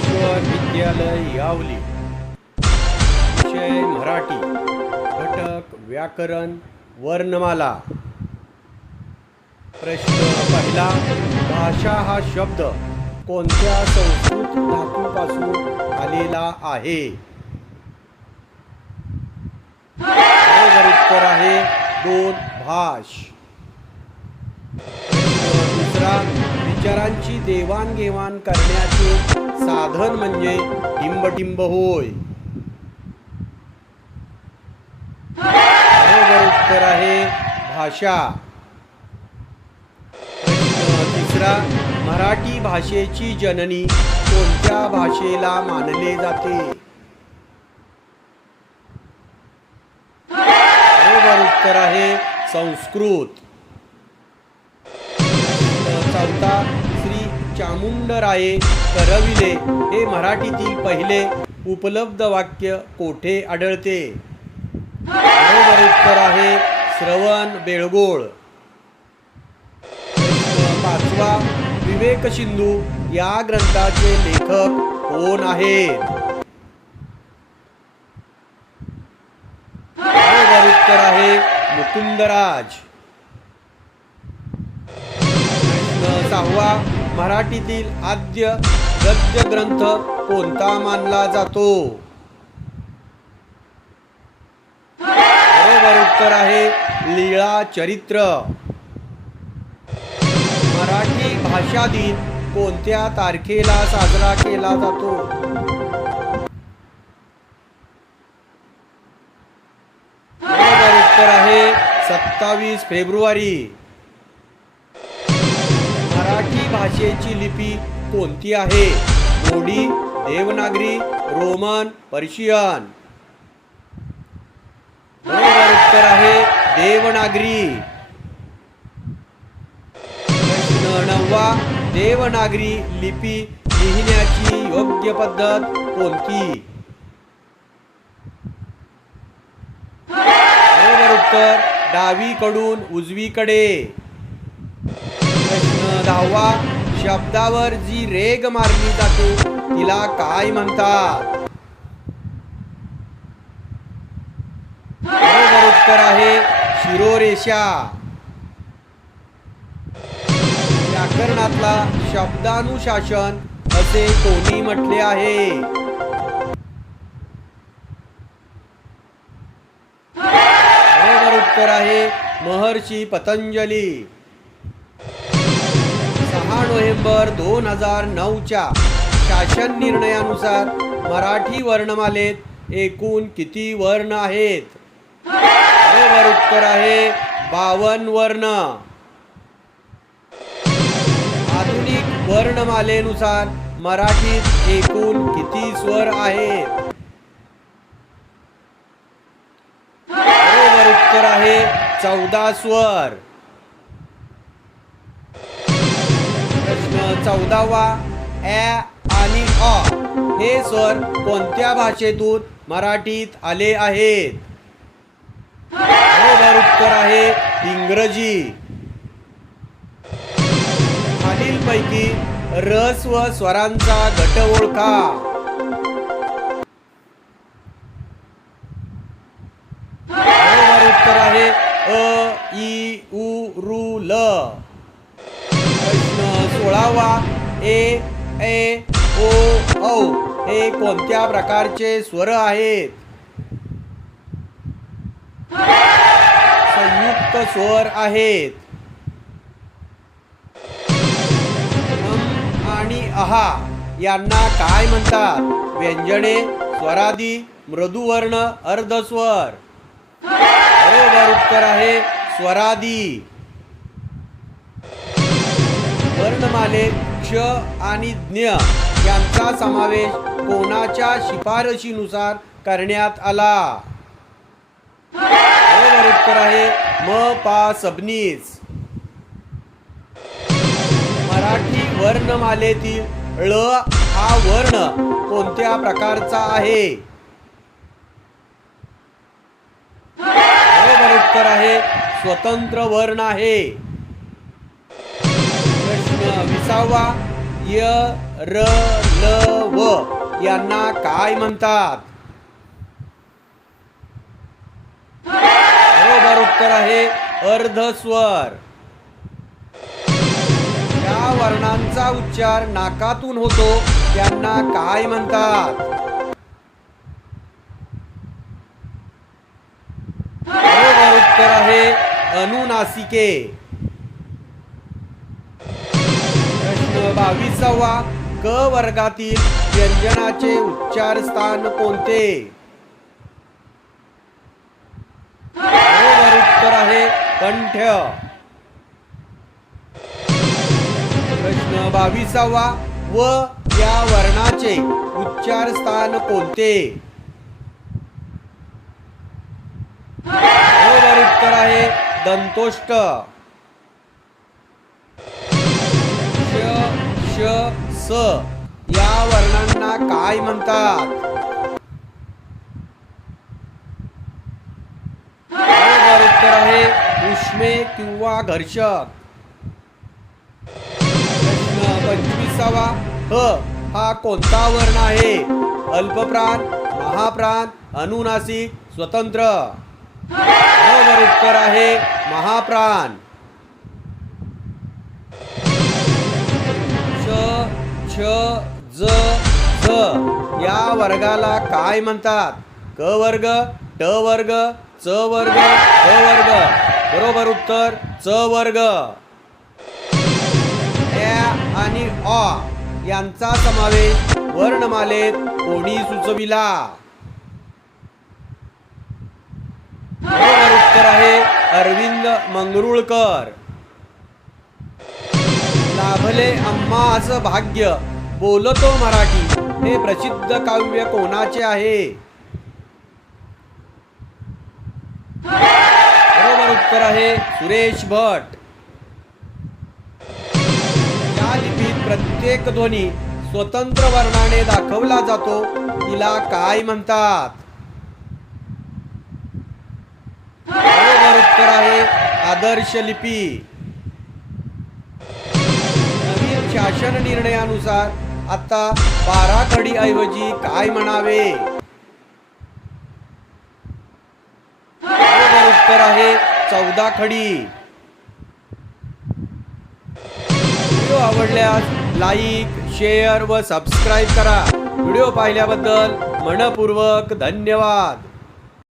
ज्ञानेश्वर विद्यालय यावली। विषय मराठी। घटक व्याकरण वर्णमाला। प्रश्न पहिला, भाषा हा शब्द कोणत्या संस्कृत धातूपासून आलेला आहे? बरोबर उत्तर आहे 2 भाष। दुसरा, विचारांची देवाणघेवाण करण्याचे साधन म्हणजे टिंबटिंब होय। बरोबर उत्तर आहे भाषा। तिसरा, मराठी भाषेची जननी कोणत्या भाषेला मानले जाते? बरोबर उत्तर आहे संस्कृत। चौथा, श्री चामुंडराये करविले हे मराठीतील पहिले उपलब्ध वाक्य कोठे आढळते? बरोबर उत्तर आहे श्रवण बेळगोळ। पाचवा, विवेक सिंधू या ग्रंथाचे लेखक कोण आहेत? बरोबर उत्तर आहे मुकुंदराज। सहावा, मराठीतील आद्य गद्य ग्रंथ कोणता मानला जातो? बरोबर उत्तर आहे लीळा चरित्र। मराठी भाषा दिन कोणत्या तारखेला साजरा केला जातो? बरोबर उत्तर आहे 27 फेब्रुवारी। मराठी भाषेची लिपी कोणती आहे? मोडी, देवनागरी, रोमन, पर्शियन? बरोबर उत्तर आहे देवनागरी। प्रश्न 9वा, देवनागरी लिपी लिहिण्याची योग्य पद्धत कोणती? बरोबर उत्तर डावीकडून उजवीकडे। प्रश्न 10वा, शब्दावर जी रेघ मारली जाते तिला काय म्हणतात? बरोबर उत्तर आहे शिरोरेषा। व्याकरणातला शब्दानुशासन असे कोणी म्हटले आहे? बरोबर उत्तर आहे महर्षी पतंजली। 6 नोव्हेंबर 2009च्या शासन निर्णयानुसार मराठी वर्णमालेत एकूण किती वर्ण आहेत? बरोबर उत्तर आहे 52 वर्ण। आधुनिक वर्णमालेनुसार मराठीत एकूण किती स्वर आहेत? बरोबर उत्तर आहे 14 स्वर। प्रश्न 14वा, ॲ आणि अ हे स्वर कोणत्या भाषेतून मराठीत आले आहेत? बरोबर उत्तर आहे इंग्रजी। खालीलपैकी ऱ्हस्व स्वरांचा गट ओळखा। बरोबर उत्तर आहे अ, ई, उ, ऋ, ल। प्रश्न 16वा, ए, ओ, औ हे कोणत्या प्रकारचे स्वर आहेत? संयुक्त स्वर आहेत। आणि अहा यांना काय म्हणतात? व्यंजने, स्वरादी, मृदुवर्ण, अर्धस्वर? बरोबर उत्तर आहे स्वरादी। वर्णमालेत क्ष आणि ज्ञ यांचा समावेश कोणाच्या शिफारशीनुसार करण्यात आला? बरोबर उत्तर आहे म, पा, सबनीस। मराठी वर्णमालेतील ळ हा वर्ण कोणत्या प्रकारचा आहे? बरोबर उत्तर आहे स्वतंत्र वर्ण आहे। प्रश्न 20वा, य, र, ल, व व यांना काय म्हणतात? बरोबर उत्तर आहे अर्धस्वर. या वर्णांचा उच्चार नाकातून होतो त्यांना काय म्हणतात? बरोबर उत्तर आहे अनुनासिके. प्रश्न 22वा. क वर्गातील व्यंजनाचे उच्चार स्थान कोणते? बरोबर उत्तर आहे कंठ. प्रश्न 22वा. व या वर्णाचे उच्चार स्थान कोणते? बरोबर उत्तर आहे दंतोष्ठ. श श स या वर्णांना काय म्हणतात? बरोबर उत्तर आहे उष्मे किंवा घर्षक. प्रश्न 25वा. ह हा कोणता वर्ण आहे? अल्पप्राण, महाप्राण, अनुनासिक, स्वतंत्र. बरोबर उत्तर आहे महाप्राण. श छ ज झ या वर्गाला काय म्हणतात? क वर्ग, ट वर्ग, च वर्ग, क वर्ग. बरोबर उत्तर च वर्ग. या आणि अ यांचा समावेश वर्णमालेत कोणी सुचविला? बरोबर उत्तर आहे अरविंद मंगरुळकर. लाभले आम्हास भाग्य बोलतो मराठी हे प्रसिद्ध काव्य कोणाचे आहे? बरोबर उत्तर आहे सुरेश भट. या लिपीत प्रत्येक ध्वनी स्वतंत्र वर्णाने दाखवला जातो तिला काय म्हणतात? बरोबर उत्तर आहे आदर्श लिपी. नवीन शासन निर्णयानुसार आता 12 खडी ऐवजी काय म्हणावे? बरोबर उत्तर आहे 14 खडी. व्हिडिओ आवडल्यास लाईक, शेअर व सबस्क्राईब करा. व्हिडिओ पाहिल्याबद्दल मनपूर्वक धन्यवाद.